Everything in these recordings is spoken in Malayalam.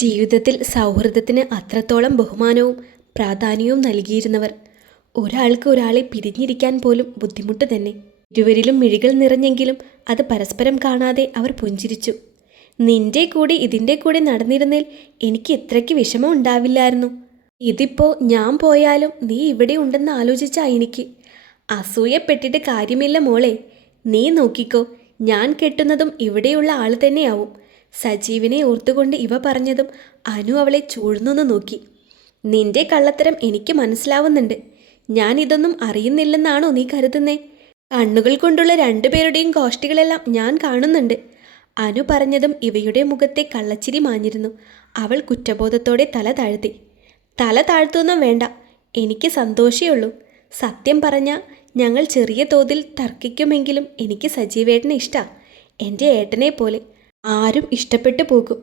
ജീവിതത്തിൽ സൗഹൃദത്തിന് അത്രത്തോളം ബഹുമാനവും പ്രാധാന്യവും നൽകിയിരുന്നവർ. ഒരാൾക്ക് ഒരാളെ പിരിഞ്ഞിരിക്കാൻ പോലും ബുദ്ധിമുട്ട് തന്നെ. ഇരുവരിലും മിഴികൾ നിറഞ്ഞെങ്കിലും അത് പരസ്പരം കാണാതെ അവർ പുഞ്ചിരിച്ചു. നിന്റെ കൂടെ ഇതിൻ്റെ കൂടെ നടന്നിരുന്നതിൽ എനിക്ക് ഇത്രയ്ക്ക് വിഷമം ഉണ്ടാവില്ലായിരുന്നു. ഇതിപ്പോൾ ഞാൻ പോയാലും നീ ഇവിടെ ഉണ്ടെന്ന് ആലോചിച്ചാ എനിക്ക്. അസൂയപ്പെട്ടിട്ട് കാര്യമില്ല മോളെ. നീ നോക്കിക്കോ, ഞാൻ കെട്ടുന്നതും ഇവിടെയുള്ള ആൾ തന്നെയാവും. സജീവിനെ ഓർത്തുകൊണ്ട് ഇവ പറഞ്ഞതും അനു അവളെ ചൂഴ്ന്നൊന്ന് നോക്കി. നിന്റെ കള്ളത്തരം എനിക്ക് മനസ്സിലാവുന്നുണ്ട്. ഞാൻ ഇതൊന്നും അറിയുന്നില്ലെന്നാണോ നീ കരുതുന്നേ? കണ്ണുകൾ കൊണ്ടുള്ള രണ്ടുപേരുടെയും കോഷ്ടികളെല്ലാം ഞാൻ കാണുന്നുണ്ട്. അനു പറഞ്ഞതും ഇവയുടെ മുഖത്തെ കള്ളച്ചിരി മാഞ്ഞിരുന്നു. അവൾ കുറ്റബോധത്തോടെ തല താഴ്ത്തി. തല താഴ്ത്തൊന്നും വേണ്ട, എനിക്ക് സന്തോഷമേ സത്യം പറഞ്ഞാൽ ഞങ്ങൾ ചെറിയ തോതിൽ തർക്കിക്കുമെങ്കിലും എനിക്ക് സജീവേട്ടനെ ഇഷ്ടമാണ്. എൻ്റെ ഏട്ടനെ പോലെ ആരും ഇഷ്ടപ്പെട്ടു പോകും.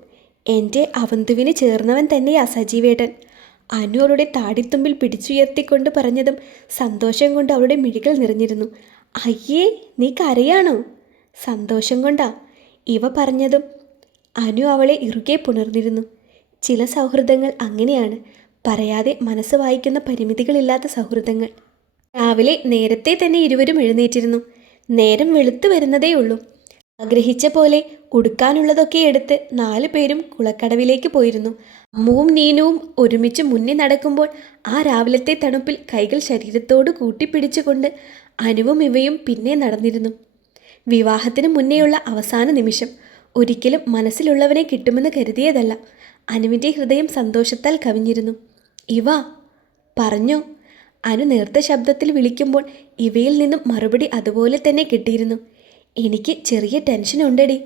എൻ്റെ അവന്തുവിന് ചേർന്നവൻ തന്നെയാ സജീവേട്ടൻ. അനു അവളുടെ താടിത്തുമ്പിൽ പിടിച്ചുയർത്തിക്കൊണ്ട് പറഞ്ഞതും സന്തോഷം കൊണ്ട് അവളുടെ മിഴികൾ നിറഞ്ഞിരുന്നു. അയ്യേ, നീ കരയാണോ? സന്തോഷം കൊണ്ടാ ഇവ പറഞ്ഞതും അനു അവളെ ഇറുകെ പുണർന്നിരുന്നു. ചില സൗഹൃദങ്ങൾ അങ്ങനെയാണ്, പറയാതെ മനസ്സ് വായിക്കുന്ന പരിമിതികളില്ലാത്ത സൗഹൃദങ്ങൾ. രാവിലെ നേരത്തെ തന്നെ ഇരുവരും എഴുന്നേറ്റിരുന്നു. നേരം വെളുത്തു വരുന്നതേ ഉള്ളൂ. ആഗ്രഹിച്ച പോലെ ഉടുക്കാനുള്ളതൊക്കെ എടുത്ത് 4 പേരും കുളക്കടവിലേക്ക് പോയിരുന്നു. അമ്മുവും നീനുവും ഒരുമിച്ച് മുന്നേ നടക്കുമ്പോൾ ആ രാവിലത്തെ തണുപ്പിൽ കൈകൾ ശരീരത്തോട് കൂട്ടിപ്പിടിച്ചുകൊണ്ട് അനുവും ഇവയും പിന്നെ നടന്നിരുന്നു. വിവാഹത്തിന് മുന്നേയുള്ള അവസാന നിമിഷം. ഒരിക്കലും മനസ്സിലുള്ളവനെ കിട്ടുമെന്ന് കരുതിയതല്ല. അനുവിൻ്റെ ഹൃദയം സന്തോഷത്താൽ കവിഞ്ഞിരുന്നു. ഇവ പറഞ്ഞോ? അനു നേർത്ത ശബ്ദത്തിൽ വിളിക്കുമ്പോൾ ഇവയിൽ നിന്നും മറുപടി അതുപോലെ തന്നെ കിട്ടിയിരുന്നു. എനിക്ക് ചെറിയ ടെൻഷനുണ്ടടി.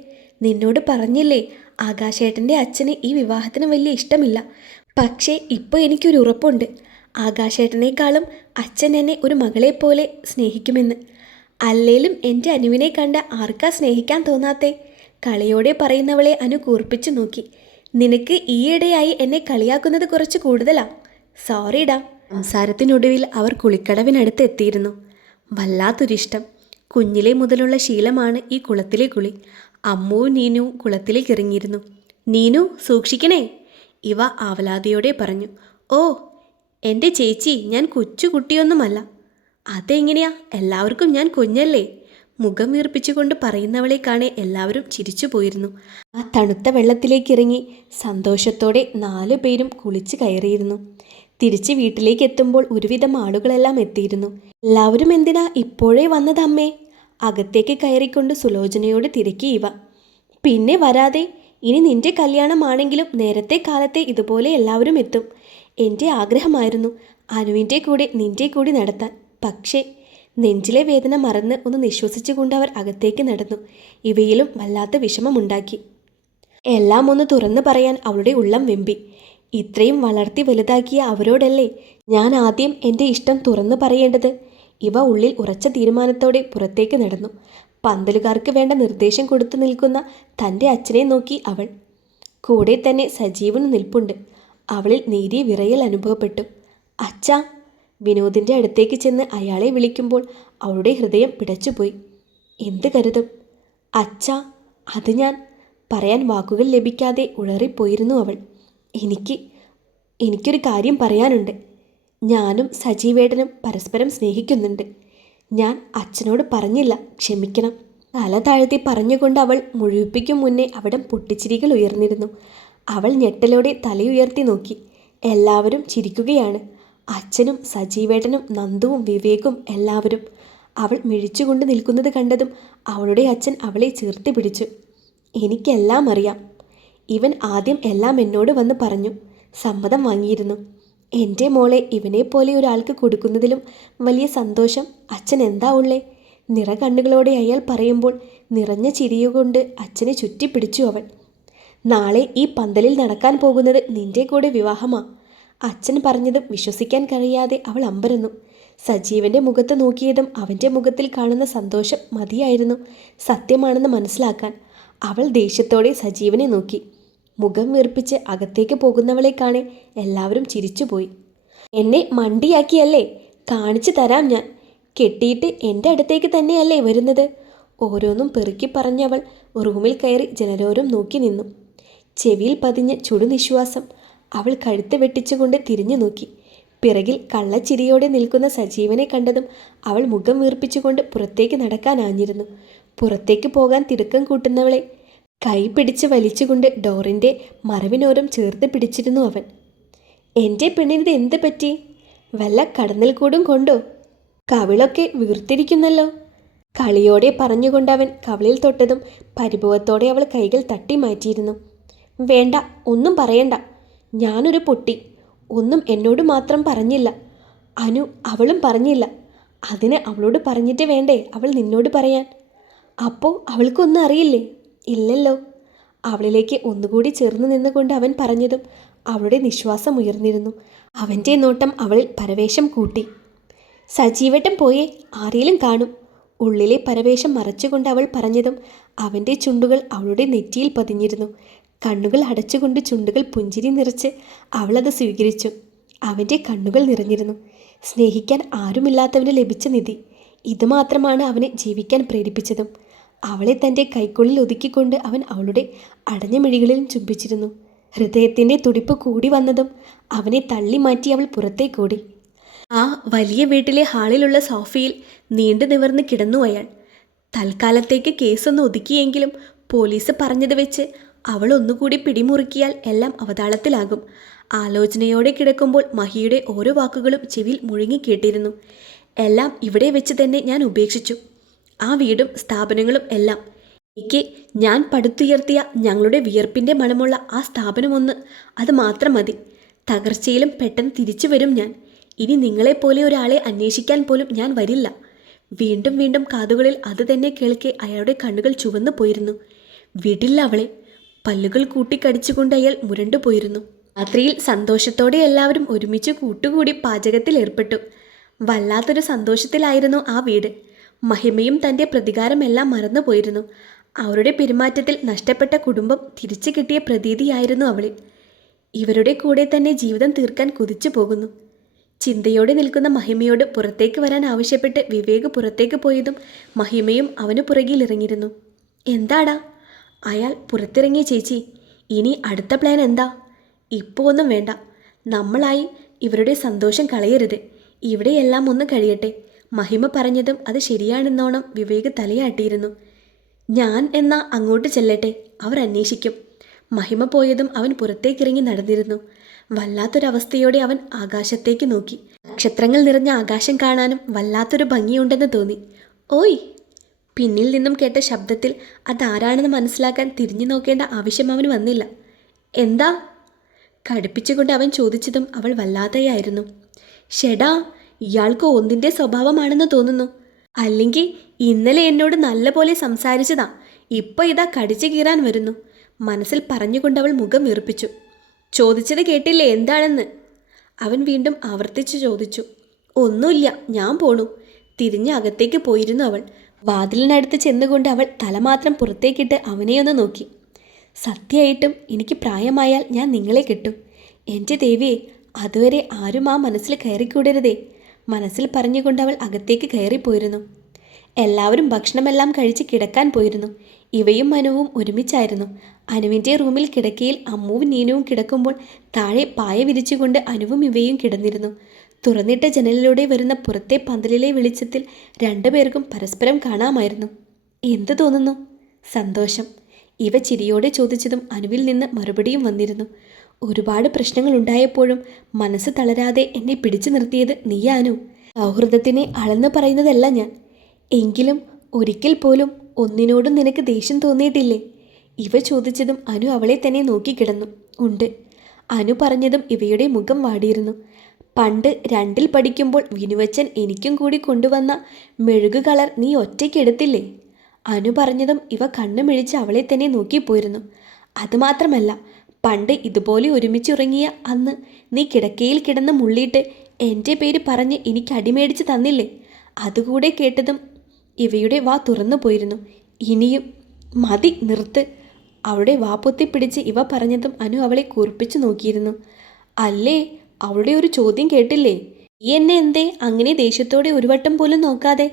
നിന്നോട് പറഞ്ഞില്ലേ, ആകാശേട്ടൻ്റെ അച്ഛന് ഈ വിവാഹത്തിന് വലിയ ഇഷ്ടമില്ല. പക്ഷേ ഇപ്പോൾ എനിക്കൊരു ഉറപ്പുണ്ട്, ആകാശേട്ടനേക്കാളും അച്ഛൻ എന്നെ ഒരു മകളെപ്പോലെ സ്നേഹിക്കുമെന്ന്. അല്ലേലും എൻ്റെ അനുവിനെ കണ്ട ആർക്കാ സ്നേഹിക്കാൻ തോന്നാത്തേ? കളിയോടെ പറയുന്നവളെ അനു കൂർപ്പിച്ചു നോക്കി. നിനക്ക് ഈയിടെയായി എന്നെ കളിയാക്കുന്നത് കുറച്ച് കൂടുതലാ. സോറിടാ. സംസാരത്തിനൊടുവിൽ അവർ കുളിക്കടവിനടുത്ത് എത്തിയിരുന്നു. വല്ലാത്തൊരിഷ്ടം. കുഞ്ഞിലെ മുതലുള്ള ശീലമാണ് ഈ കുളത്തിലെ കുളി. അമ്മുവും നീനുവും കുളത്തിലേക്ക് ഇറങ്ങിയിരുന്നു. നീനു, സൂക്ഷിക്കണേ, ഇവ ആവലാതിയോടെ പറഞ്ഞു. ഓ എൻ്റെ ചേച്ചി, ഞാൻ കൊച്ചു കുട്ടിയൊന്നുമല്ല. അതെങ്ങനെയാ? എല്ലാവർക്കും ഞാൻ കുഞ്ഞല്ലേ? മുഖം വീർപ്പിച്ചുകൊണ്ട് പറയുന്നവളെ കാണെ എല്ലാവരും ചിരിച്ചു പോയിരുന്നു. ആ തണുത്ത വെള്ളത്തിലേക്ക് ഇറങ്ങി സന്തോഷത്തോടെ 4 പേരും കുളിച്ച് കയറിയിരുന്നു. തിരിച്ച് വീട്ടിലേക്ക് എത്തുമ്പോൾ ഒരുവിധം ആളുകളെല്ലാം എത്തിയിരുന്നു. എല്ലാവരും എന്തിനാ ഇപ്പോഴേ വന്നത് അമ്മേ? അകത്തേക്ക് കയറിക്കൊണ്ട് സുലോചനയോട് തിരക്കി ഇവ. പിന്നെ വരാതെ, ഇനി നിന്റെ കല്യാണമാണെങ്കിലും നേരത്തെ കാലത്തെ ഇതുപോലെ എല്ലാവരും എത്തും. എൻ്റെ ആഗ്രഹമായിരുന്നു അനുവിൻ്റെ കൂടെ നിന്റെ കൂടി നടത്താൻ. പക്ഷേ നെഞ്ചിലെ വേദന മറന്ന് ഒന്ന് നിശ്വസിച്ചുകൊണ്ട് അവർ അകത്തേക്ക് നടന്നു. ഇവയിലും വല്ലാത്ത വിഷമമുണ്ടാക്കി. എല്ലാം ഒന്ന് തുറന്നു പറയാൻ അവളുടെ ഉള്ളം വെമ്പി. ഇത്രയും വളർത്തി വലുതാക്കിയ അവരോടല്ലേ ഞാൻ ആദ്യം എൻ്റെ ഇഷ്ടം തുറന്നു പറയേണ്ടത്? ഇവ ഉള്ളിൽ ഉറച്ച തീരുമാനത്തോടെ പുറത്തേക്ക് നടന്നു. പന്തലുകാർക്ക് വേണ്ട നിർദ്ദേശം കൊടുത്തു നിൽക്കുന്ന തൻ്റെ അച്ഛനെ നോക്കി അവൾ. കൂടെ തന്നെ സജീവന് നിൽപ്പുണ്ട്. അവളിൽ നേരിയ വിറയൽ അനുഭവപ്പെട്ടു. അച്ഛാ! വിനോദിൻ്റെ അടുത്തേക്ക് ചെന്ന് അയാളെ വിളിക്കുമ്പോൾ അവളുടെ ഹൃദയം പിടച്ചുപോയി. എന്ത് കരുതും? അച്ഛാ, അത് ഞാൻ പറയാൻ വാക്കുകൾ ലഭിക്കാതെ ഉളറിപ്പോയിരുന്നു അവൾ. എനിക്കൊരു കാര്യം പറയാനുണ്ട്. ഞാനും സജീവേട്ടനും പരസ്പരം സ്നേഹിക്കുന്നുണ്ട്. ഞാൻ അച്ഛനോട് പറഞ്ഞില്ല, ക്ഷമിക്കണം. തല താഴ്ത്തി പറഞ്ഞുകൊണ്ട് അവൾ മുഴുവിപ്പിക്കും മുന്നേ അവിടെ പൊട്ടിച്ചിരികൾ ഉയർന്നിരുന്നു. അവൾ ഞെട്ടലോടെ തലയുയർത്തി നോക്കി. എല്ലാവരും ചിരിക്കുകയാണ്. അച്ഛനും സജീവേട്ടനും നന്ദുവും വിവേകും എല്ലാവരും. അവൾ മിഴിച്ചുകൊണ്ട് നിൽക്കുന്നത് കണ്ടതും അവളുടെ അച്ഛൻ അവളെ ചേർത്ത് പിടിച്ചു. എനിക്കെല്ലാം അറിയാം. ഇവൻ ആദ്യം എല്ലാം എന്നോട് വന്ന് പറഞ്ഞു. സമ്മതം വാങ്ങിയിരുന്നു. എൻ്റെ മോളെ ഇവനെപ്പോലെ ഒരാൾക്ക് കൊടുക്കുന്നതിലും വലിയ സന്തോഷം അച്ഛൻ എന്താ ഉള്ളേ? നിറകണ്ണുകളോടെ അയാൾ പറയുമ്പോൾ നിറഞ്ഞ ചിരിയുകൊണ്ട് അച്ഛനെ ചുറ്റിപ്പിടിച്ചു അവൾ. നാളെ ഈ പന്തലിൽ നടക്കാൻ പോകുന്നത് നിന്റെ കൂടെ വിവാഹമാ. അച്ഛൻ പറഞ്ഞതും വിശ്വസിക്കാൻ കഴിയാതെ അവൾ അമ്പരന്നു. സജീവൻ്റെ മുഖത്ത് നോക്കിയതും അവൻ്റെ മുഖത്തിൽ കാണുന്ന സന്തോഷം മതിയായിരുന്നു സത്യമാണെന്ന് മനസ്സിലാക്കാൻ. അവൾ ദേഷ്യത്തോടെ സജീവനെ നോക്കി. മുഖം വീർപ്പിച്ച് അകത്തേക്ക് പോകുന്നവളെ കാണെ എല്ലാവരും ചിരിച്ചുപോയി. എന്നെ മണ്ടിയാക്കിയല്ലേ? കാണിച്ചു തരാം ഞാൻ. കെട്ടിയിട്ട് എൻ്റെ അടുത്തേക്ക് തന്നെയല്ലേ വരുന്നത്? ഓരോന്നും പെറുക്കി പറഞ്ഞവൾ റൂമിൽ കയറി ജനലോരം നോക്കി നിന്നു. ചെവിയിൽ പതിഞ്ഞ ചുടുനിശ്വാസം. അവൾ കഴുത്ത് വെട്ടിച്ചുകൊണ്ട് തിരിഞ്ഞു നോക്കി. പിറകിൽ കള്ളച്ചിരിയോടെ നിൽക്കുന്ന സജീവനെ കണ്ടതും അവൾ മുഖം വീർപ്പിച്ചുകൊണ്ട് പുറത്തേക്ക് നടക്കാനാഞ്ഞിരുന്നു. പുറത്തേക്ക് പോകാൻ തിടുക്കം കൂട്ടുന്നവളെ കൈ പിടിച്ച് വലിച്ചുകൊണ്ട് ഡോറിൻ്റെ മറവിനോരം ചേർത്ത് പിടിച്ചിരുന്നു അവൻ. എൻ്റെ പെണ്ണിന് എന്ത് പറ്റി? വല്ല കടന്നൽ കൂടും കൊണ്ടോ? കവിളൊക്കെ വീർത്തിരിക്കുന്നല്ലോ. കളിയോടെ പറഞ്ഞുകൊണ്ടവൻ കവിളിൽ തൊട്ടതും പരിഭവത്തോടെ അവൾ കൈകൾ തട്ടി മാറ്റിയിരുന്നു. വേണ്ട, ഒന്നും പറയണ്ട. ഞാനൊരു പൊട്ടി. ഒന്നും എന്നോട് മാത്രം പറഞ്ഞില്ല അനു, അവളും പറഞ്ഞില്ല. അതിന് അവളോട് പറഞ്ഞിട്ട് വേണ്ടേ അവൾ നിന്നോട് പറയാൻ? അപ്പോൾ അവൾക്കൊന്നും അറിയില്ലേ? ഇല്ലല്ലോ. അവളിലേക്ക് ഒന്നുകൂടി ചേർന്ന് നിന്നുകൊണ്ട് അവൻ പറഞ്ഞതും അവളുടെ നിശ്വാസം ഉയർന്നിരുന്നു. അവൻ്റെ നോട്ടം അവളിൽ പരവേശം കൂട്ടി. സജീവേട്ടൻ പോയേ, ആരെയും കാണും. ഉള്ളിലെ പരവേശം മറച്ചുകൊണ്ട് അവൾ പറഞ്ഞതും അവൻ്റെ ചുണ്ടുകൾ അവളുടെ നെറ്റിയിൽ പതിഞ്ഞിരുന്നു. കണ്ണുകൾ അടച്ചുകൊണ്ട് ചുണ്ടുകൾ പുഞ്ചിരി നിറച്ച് അവളത് സ്വീകരിച്ചു. അവൻ്റെ കണ്ണുകൾ നിറഞ്ഞിരുന്നു. സ്നേഹിക്കാൻ ആരുമില്ലാത്തവന് ലഭിച്ച നിധി ഇതുമാത്രമാണ് അവനെ ജീവിക്കാൻ പ്രേരിപ്പിച്ചതും. അവളെ തൻ്റെ കൈക്കുള്ളിൽ ഒതുക്കിക്കൊണ്ട് അവൻ അവളുടെ അടഞ്ഞ മിഴികളിലും ചുംബിച്ചിരുന്നു. ഹൃദയത്തിൻ്റെ തുടിപ്പ് കൂടി വന്നതും അവനെ തള്ളി മാറ്റി അവൾ പുറത്തേക്കോടി. ആ വലിയ വീട്ടിലെ ഹാളിലുള്ള സോഫയിൽ നീണ്ടു നിവർന്ന് കിടന്നു അയാൾ. തൽക്കാലത്തേക്ക് കേസൊന്ന് ഒതുക്കിയെങ്കിലും പോലീസ് പറഞ്ഞത് വെച്ച് അവൾ ഒന്നുകൂടി പിടിമുറുക്കിയാൽ എല്ലാം അവതാളത്തിലാകും. ആലോചനയോടെ കിടക്കുമ്പോൾ മഹിയുടെ ഓരോ വാക്കുകളും ചെവിയിൽ മുഴുങ്ങിക്കേട്ടിരുന്നു. എല്ലാം ഇവിടെ വെച്ച് തന്നെ ഞാൻ ഉപേക്ഷിച്ചു. ആ വീടും സ്ഥാപനങ്ങളും എല്ലാം. എനിക്ക് ഞാൻ പടുത്തുയർത്തിയ ഞങ്ങളുടെ വിയർപ്പിൻ്റെ മണമുള്ള ആ സ്ഥാപനമൊന്ന്, അത് മാത്രം മതി. തകർച്ചയിലും പെട്ടെന്ന് തിരിച്ചു വരും ഞാൻ. ഇനി നിങ്ങളെപ്പോലെ ഒരാളെ അന്വേഷിക്കാൻ പോലും ഞാൻ വരില്ല. വീണ്ടും വീണ്ടും കാതുകളിൽ അത് തന്നെ കേൾക്കെ അയാളുടെ കണ്ണുകൾ ചുവന്നു പോയിരുന്നു. വിടില്ല അവളെ. പല്ലുകൾ കൂട്ടിക്കടിച്ചുകൊണ്ട് അയാൾ മുരണ്ടുപോയിരുന്നു. രാത്രിയിൽ സന്തോഷത്തോടെ എല്ലാവരും ഒരുമിച്ച് കൂട്ടുകൂടി പാചകത്തിൽ ഏർപ്പെട്ടു. വല്ലാത്തൊരു സന്തോഷത്തിലായിരുന്നു ആ വീട്. മഹിമയും തൻ്റെ പ്രതികാരമെല്ലാം മറന്നുപോയിരുന്നു. അവരുടെ പെരുമാറ്റത്തിൽ നഷ്ടപ്പെട്ട കുടുംബം തിരിച്ചു കിട്ടിയ പ്രതീതിയായിരുന്നു അവളിൽ. ഇവരുടെ കൂടെ തന്നെ ജീവിതം തീർക്കാൻ കുതിച്ചു പോകുന്നു. ചിന്തയോടെ നിൽക്കുന്ന മഹിമയോട് പുറത്തേക്ക് വരാൻ ആവശ്യപ്പെട്ട് വിവേക് പുറത്തേക്ക് പോയതും മഹിമയും അവന് പുറകിൽ ഇറങ്ങിയിരുന്നു. എന്താടാ? അയാൾ പുറത്തിറങ്ങിയ. ചേച്ചി, ഇനി അടുത്ത പ്ലാൻ എന്താ? ഇപ്പോൾ ഒന്നും വേണ്ട. നമ്മളായി ഇവരുടെ സന്തോഷം കളയരുത്. ഇവിടെയെല്ലാം ഒന്ന് കഴിയട്ടെ. മഹിമ പറഞ്ഞതും അത് ശരിയാണെന്നോണം വിവേക് തലയാട്ടിയിരുന്നു. ഞാൻ എന്നാ അങ്ങോട്ട് ചെല്ലട്ടെ, അവർ അന്വേഷിക്കും. മഹിമ പോയതും അവൻ പുറത്തേക്കിറങ്ങി നടന്നിരുന്നു. വല്ലാത്തൊരവസ്ഥയോടെ അവൻ ആകാശത്തേക്ക് നോക്കി. നക്ഷത്രങ്ങൾ നിറഞ്ഞ ആകാശം കാണാനും വല്ലാത്തൊരു ഭംഗിയുണ്ടെന്ന് തോന്നി. ഓയ്! പിന്നിൽ നിന്നും കേട്ട ശബ്ദത്തിൽ അതാരാണെന്ന് മനസ്സിലാക്കാൻ തിരിഞ്ഞു നോക്കേണ്ട ആവശ്യം അവന് വന്നില്ല. എന്താ? കടുപ്പിച്ചുകൊണ്ട് അവൻ ചോദിച്ചതും അവൾ വല്ലാതെയായിരുന്നു. ഷെടാ, ഇയാൾക്ക് ഒന്നിൻ്റെ സ്വഭാവമാണെന്ന് തോന്നുന്നു. അല്ലെങ്കിൽ ഇന്നലെ എന്നോട് നല്ലപോലെ സംസാരിച്ചതാ, ഇപ്പോൾ ഇതാ കടിച്ചു കീറാൻ വരുന്നു. മനസ്സിൽ പറഞ്ഞുകൊണ്ടവൾ മുഖം വീർപ്പിച്ചു. ചോദിച്ചത് കേട്ടില്ലേ എന്താണെന്ന്? അവൻ വീണ്ടും ആവർത്തിച്ചു ചോദിച്ചു. ഒന്നുമില്ല, ഞാൻ പോണു. തിരിഞ്ഞ് അകത്തേക്ക് പോയിരുന്നു അവൾ. വാതിലിനടുത്ത് ചെന്നുകൊണ്ട് അവൾ തല മാത്രം പുറത്തേക്കിട്ട് അവനെയൊന്ന് നോക്കി. സത്യമായിട്ടും എനിക്ക് പ്രായമായാൽ ഞാൻ നിങ്ങളെ കിട്ടും. എൻ്റെ ദേവിയെ, അതുവരെ ആരും ആ മനസ്സിൽ കയറിക്കൂടരുതേ. മനസ്സിൽ പറഞ്ഞുകൊണ്ട് അവൾ അകത്തേക്ക് കയറിപ്പോയിരുന്നു. എല്ലാവരും ഭക്ഷണമെല്ലാം കഴിച്ച് കിടക്കാൻ പോയിരുന്നു. ഇവയും മനുവും ഒരുമിച്ചായിരുന്നു. അനുവിൻ്റെ റൂമിൽ കിടക്കയിൽ അമ്മുവും നീനുവും കിടക്കുമ്പോൾ താഴെ പായ വിരിച്ചുകൊണ്ട് അനുവും ഇവയും കിടന്നിരുന്നു. തുറന്നിട്ട ജനലിലൂടെ വരുന്ന പുറത്തെ പന്തലിലെ വെളിച്ചത്തിൽ രണ്ടുപേർക്കും പരസ്പരം കാണാമായിരുന്നു. എന്തു തോന്നുന്നു? സന്തോഷം. ഇവ ചിരിയോടെ ചോദിച്ചതും അനുവിൽ നിന്ന് മറുപടിയും വന്നിരുന്നു. ഒരുപാട് പ്രശ്നങ്ങൾ ഉണ്ടായപ്പോഴും മനസ്സ് തളരാതെ എന്നെ പിടിച്ചു നിർത്തിയത് നീയാനു. സൗഹൃദത്തിനെ അളന്നു പറയുന്നതല്ല ഞാൻ. എങ്കിലും ഒരിക്കൽ പോലും ഒന്നിനോടും നിനക്ക് ദേഷ്യം തോന്നിയിട്ടില്ലേ? ഇവ ചോദിച്ചതും അനു അവളെ തന്നെ നോക്കിക്കിടന്നു. ഉണ്ട്. അനു പറഞ്ഞതും ഇവയുടെ മുഖം വാടിയിരുന്നു. പണ്ട് 2ൽ പഠിക്കുമ്പോൾ വിനുവച്ചൻ എനിക്കും കൂടി കൊണ്ടുവന്ന മെഴുകു കളർ നീ ഒറ്റയ്ക്കെടുത്തില്ലേ? അനു പറഞ്ഞതും ഇവ കണ്ണു മിഴിച്ച് അവളെ തന്നെ നോക്കിപ്പോയിരുന്നു. അതുമാത്രമല്ല, പണ്ട് ഇതുപോലെ ഒരുമിച്ചുറങ്ങിയ അന്ന് നീ കിടക്കയിൽ കിടന്ന് മുള്ളിയിട്ട് എൻ്റെ പേര് പറഞ്ഞ് എനിക്ക് അടിമേടിച്ച് തന്നില്ലേ? അതുകൂടെ കേട്ടതും ഇവയുടെ വാ തുറന്നു പോയിരുന്നു. ഇനിയും മതി, നിർത്ത്. അവളുടെ വാ പൊത്തിപ്പിടിച്ച് ഇവ പറഞ്ഞതും അനു അവളെ കൂർപ്പിച്ചു നോക്കിയിരുന്നു. അല്ലേ, അവളുടെ ഒരു ചോദ്യം കേട്ടില്ലേ? ഈ എന്നെ എന്തേ അങ്ങനെ ദേഷ്യത്തോടെ ഒരു വട്ടം പോലും നോക്കാതെ?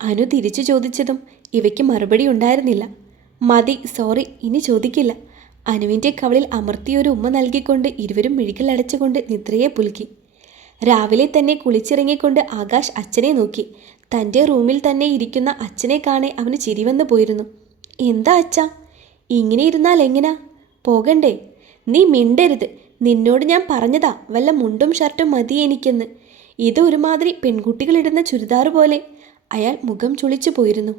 അനു തിരിച്ചു ചോദിച്ചതും ഇവയ്ക്ക് മറുപടി ഉണ്ടായിരുന്നില്ല. മതി, സോറി, ഇനി ചോദിക്കില്ല. അനുവിൻ്റെ കവളിൽ അമർത്തിയൊരു ഉമ്മ നൽകിക്കൊണ്ട് ഇരുവരും മിഴികൾ അടച്ചുകൊണ്ട് നിദ്രയെ പുൽകി. രാവിലെ തന്നെ കുളിച്ചിറങ്ങിക്കൊണ്ട് ആകാശ് അച്ഛനെ നോക്കി. തൻ്റെ റൂമിൽ തന്നെ ഇരിക്കുന്ന അച്ഛനെ കാണെ അവന് ചിരി വന്നു പോയിരുന്നു. എന്താ അച്ഛാ, ഇങ്ങനെ ഇരുന്നാൽ എങ്ങനാ? പോകണ്ടേ? നീ മിണ്ടരുത്. നിന്നോട് ഞാൻ പറഞ്ഞതാ വല്ല മുണ്ടും ഷർട്ടും മതി എനിക്കെന്ന്. ഇത് ഒരുമാതിരി പെൺകുട്ടികളിടുന്ന ചുരിദാർ പോലെ. അയാൾ മുഖം ചുളിച്ചു പോയിരുന്നു.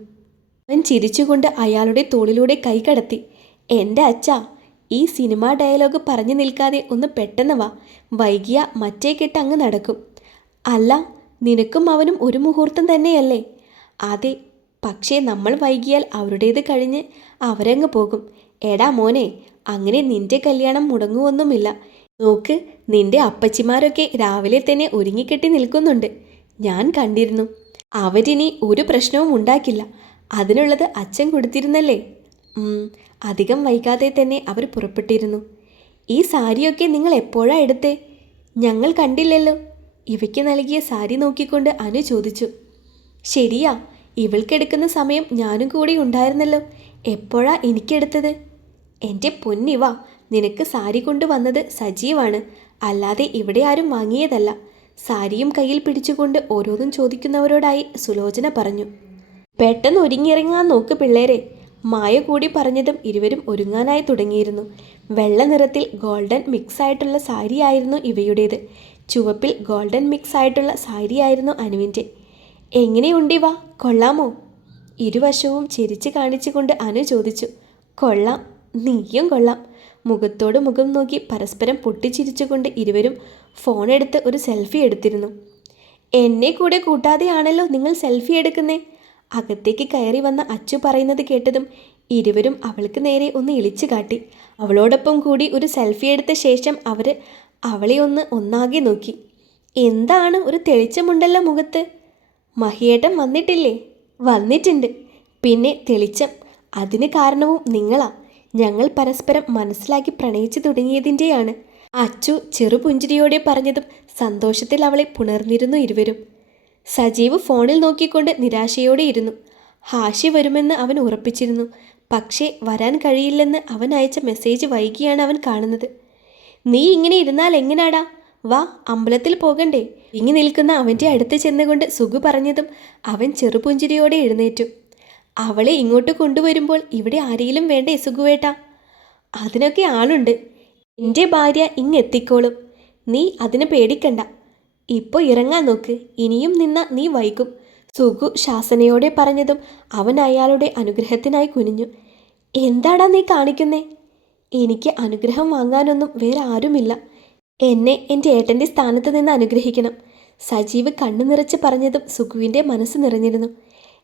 അവൻ ചിരിച്ചുകൊണ്ട് അയാളുടെ തോളിലൂടെ കൈ കടത്തി. എൻ്റെ അച്ഛാ, ഈ സിനിമാ ഡയലോഗ് പറഞ്ഞു നിൽക്കാതെ ഒന്ന് പെട്ടെന്ന് വാ. വൈകിയ മറ്റേ കെട്ട് അങ്ങ് നടക്കും. അല്ല, നിനക്കും അവനും ഒരു മുഹൂർത്തം തന്നെയല്ലേ? അതെ, പക്ഷേ നമ്മൾ വൈകിയാൽ അവരുടേത് കഴിഞ്ഞ് അവരങ്ങ് പോകും. എടാ മോനെ, അങ്ങനെ നിന്റെ കല്യാണം മുടങ്ങുവൊന്നുമില്ല. നോക്ക്, നിന്റെ അപ്പച്ചിമാരൊക്കെ രാവിലെ തന്നെ ഒരുങ്ങിക്കെട്ടി നിൽക്കുന്നുണ്ട്. ഞാൻ കണ്ടിരുന്നു. അവരിനി ഒരു പ്രശ്നവും ഉണ്ടാക്കില്ല. അതിനുള്ളത് അച്ഛൻ കൊടുത്തിരുന്നല്ലേ? അധികം വൈകാതെ തന്നെ അവർ പുറപ്പെട്ടിരുന്നു. ഈ സാരിയൊക്കെ നിങ്ങൾ എപ്പോഴാ എടുത്തേ? ഞങ്ങൾ കണ്ടില്ലല്ലോ. ഇവയ്ക്ക് നൽകിയ സാരി നോക്കിക്കൊണ്ട് അനു ചോദിച്ചു. ശരിയാ, ഇവൾക്കെടുക്കുന്ന സമയം ഞാനും കൂടി ഉണ്ടായിരുന്നല്ലോ. എപ്പോഴാ എനിക്കെടുത്തത്? എൻ്റെ പൊന്നിവ, നിനക്ക് സാരി കൊണ്ടുവന്നത് സജീവാണ്, അല്ലാതെ ഇവിടെ ആരും വാങ്ങിയതല്ല. സാരിയും കയ്യിൽ പിടിച്ചുകൊണ്ട് ഓരോന്നും ചോദിക്കുന്നവരോടായി സുലോചന പറഞ്ഞു. പെട്ടെന്ന് ഒരുങ്ങിയിറങ്ങാൻ നോക്ക് പിള്ളേരെ. മായ കൂടി പറഞ്ഞതും ഇരുവരും ഒരുങ്ങാനായി തുടങ്ങിയിരുന്നു. വെള്ള നിറത്തിൽ ഗോൾഡൻ മിക്സ് ആയിട്ടുള്ള സാരിയായിരുന്നു ഇവയുടേത്. ചുവപ്പിൽ ഗോൾഡൻ മിക്സ് ആയിട്ടുള്ള സാരിയായിരുന്നു അനുവിൻ്റെ. എങ്ങനെയുണ്ടിവ, കൊള്ളാമോ? ഇരുവശവും ചിരിച്ച് കാണിച്ചുകൊണ്ട് അനു ചോദിച്ചു. കൊള്ളാം, നീയും കൊള്ളാം. മുഖത്തോട് മുഖം നോക്കി പരസ്പരം പൊട്ടിച്ചിരിച്ചുകൊണ്ട് ഇരുവരും ഫോണെടുത്ത് ഒരു സെൽഫി എടുത്തിരുന്നു. എന്നെ കൂടെ കൂട്ടാതെയാണല്ലോ നിങ്ങൾ സെൽഫി എടുക്കുന്നേ? അകത്തേക്ക് കയറി വന്ന അച്ചു പറയുന്നത് കേട്ടതും ഇരുവരും അവൾക്ക് നേരെ ഒന്ന് ഇളിച്ചു കാട്ടി. അവളോടൊപ്പം കൂടി ഒരു സെൽഫി എടുത്ത ശേഷം അവളെ ഒന്നാകെ നോക്കി. എന്താണ് ഒരു തെളിച്ചമുണ്ടല്ലോ മുഖത്ത്? മഹിയേട്ടൻ വന്നിട്ടില്ലേ? വന്നിട്ടുണ്ട്. പിന്നെ തെളിച്ചം, അതിന് കാരണവും നിങ്ങളാ. ഞങ്ങൾ പരസ്പരം മനസ്സിലാക്കി പ്രണയിച്ചു തുടങ്ങിയതിൻ്റെയാണ്. അച്ചു ചെറുപുഞ്ചിരിയോടെ പറഞ്ഞതും സന്തോഷത്തിൽ അവളെ പുണർന്നിരുന്നു ഇരുവരും. സജീവ് ഫോണിൽ നോക്കിക്കൊണ്ട് നിരാശയോടെ ഇരുന്നു. ഹാഷി വരുമെന്ന് അവൻ ഉറപ്പിച്ചിരുന്നു. പക്ഷേ വരാൻ കഴിയില്ലെന്ന് അവൻ അയച്ച മെസ്സേജ് വൈകിയാണ് അവൻ കാണുന്നത്. നീ ഇങ്ങനെ ഇരുന്നാൽ എങ്ങനാടാ? വാ, അമ്പലത്തിൽ പോകണ്ടേ? ഇങ്ങി നിൽക്കുന്ന അവൻ്റെ അടുത്ത് ചെന്നുകൊണ്ട് സുഖു പറഞ്ഞതും അവൻ ചെറുപുഞ്ചിരിയോടെ എഴുന്നേറ്റു. അവളെ ഇങ്ങോട്ട് കൊണ്ടുവരുമ്പോൾ ഇവിടെ ആരെങ്കിലും വേണ്ടേ സുഖുവേട്ടാ? അതിനൊക്കെ ആളുണ്ട്. എൻ്റെ ഭാര്യ ഇങ്ങെത്തിക്കോളും. നീ അതിന് പേടിക്കണ്ട. ഇപ്പോൾ ഇറങ്ങാൻ നോക്ക്. ഇനിയും നിന്ന നീ വൈകും. സുഖു ശാസനയോടെ പറഞ്ഞതും അവൻ അയാളുടെ അനുഗ്രഹത്തിനായി കുനിഞ്ഞു. എന്താടാ നീ കാണിക്കുന്നേ? എനിക്ക് അനുഗ്രഹം വാങ്ങാനൊന്നും വേറെ ആരുമില്ല. എന്നെ എൻ്റെ ഏട്ടൻ്റെ സ്ഥാനത്ത് നിന്ന് അനുഗ്രഹിക്കണം. സജീവ് കണ്ണു നിറച്ച് പറഞ്ഞതും സുഖുവിൻ്റെ മനസ്സ് നിറഞ്ഞിരുന്നു.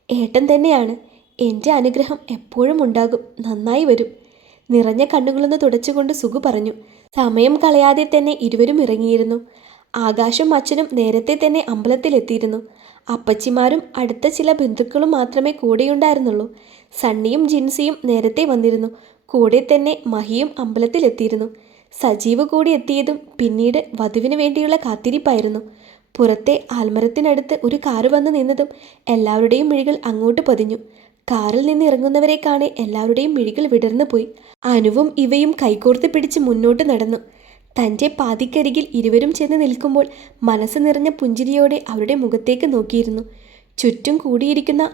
ഏട്ടൻ തന്നെയാണ്. എൻ്റെ അനുഗ്രഹം എപ്പോഴും ഉണ്ടാകും. നന്നായി വരും. നിറഞ്ഞ കണ്ണുകളൊന്ന് തുടച്ചുകൊണ്ട് സുഖു പറഞ്ഞു. സമയം കളയാതെ തന്നെ ഇരുവരും ഇറങ്ങിയിരുന്നു. ആകാശും അച്ഛനും നേരത്തെ തന്നെ അമ്പലത്തിലെത്തിയിരുന്നു. അപ്പച്ചിമാരും അടുത്ത ചില ബന്ധുക്കളും മാത്രമേ കൂടെയുണ്ടായിരുന്നുള്ളൂ. സണ്ണിയും ജിൻസിയും നേരത്തെ വന്നിരുന്നു. കൂടെ തന്നെ മഹിയും അമ്പലത്തിലെത്തിയിരുന്നു. സജീവ് കൂടി എത്തിയതും പിന്നീട് വധുവിന് വേണ്ടിയുള്ള കാത്തിരിപ്പായിരുന്നു. പുറത്തെ ആൽമരത്തിനടുത്ത് ഒരു കാറ് വന്ന് നിന്നതും എല്ലാവരുടെയും മിഴികൾ അങ്ങോട്ട് പതിഞ്ഞു. കാറിൽ നിന്ന് ഇറങ്ങുന്നവരെ കാണെ എല്ലാവരുടെയും മിഴികൾ വിടർന്നു പോയി. അനുവും ഇവയും കൈകോർത്ത് പിടിച്ച് മുന്നോട്ട് നടന്നു. തൻ്റെ പാതിക്കരികിൽ ഇരുവരും ചെന്ന് നിൽക്കുമ്പോൾ മനസ്സ് നിറഞ്ഞ പുഞ്ചിരിയോടെ അവരുടെ മുഖത്തേക്ക് നോക്കിയിരുന്നു. ചുറ്റും കൂടിയിരിക്കുന്ന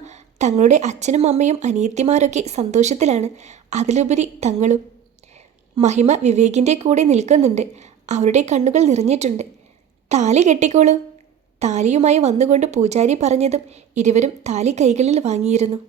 തങ്ങളുടെ അച്ഛനും അമ്മയും അനിയത്തിമാരൊക്കെ സന്തോഷത്തിലാണ്. അതിലുപരി തങ്ങളും. മഹിമ വിവേകിൻ്റെ കൂടെ നിൽക്കുന്നുണ്ട്. അവരുടെ കണ്ണുകൾ നിറഞ്ഞിട്ടുണ്ട്. താലി കെട്ടിക്കോളൂ. താലിയുമായി വന്നുകൊണ്ട് പൂജാരി പറഞ്ഞതും ഇരുവരും താലി കൈകളിൽ വാങ്ങിയിരുന്നു.